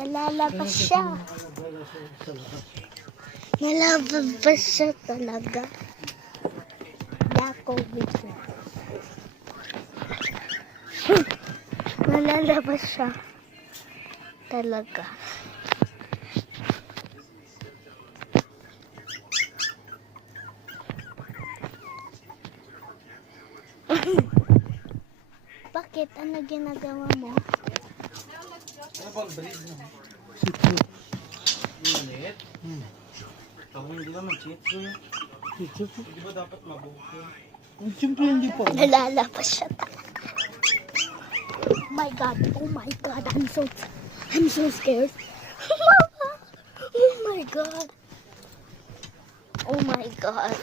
Nalalabas siya. Nalalabas siya talaga. Yako video. Nalalabas siya talaga. Bakit? Ano ginagawa mo? Ano bang breed mo? Unit? Ako hindi naman chitsu yun. Chitsu? Hindi ba dapat mabuko? Siyempre hindi po. Nalalabas siya talaga. Oh my God, I'm so scared. Oh my God. Oh my God.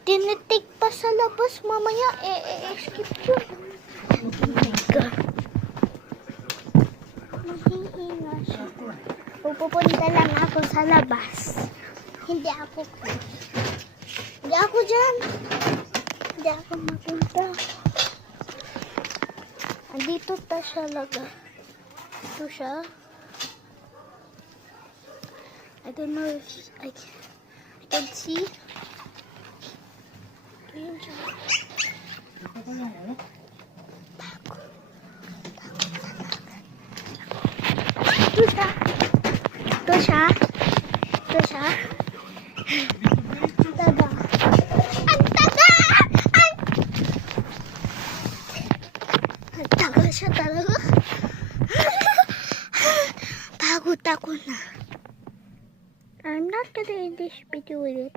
Tinitik pa sa labas, mamaya skip yun. Oh my God. Mahihinga siya. Pupunta lang ako sa labas. Hindi ako dyan. Hindi ako mapunta. Andito ta siya laga. Ito siya. I don't know if I can see. Ayun siya. Ito siya. Ito siya. Ito siya. Taga. Ang taga! Ang taga siya talaga. Pagod ako na. I'm not gonna end this video with it.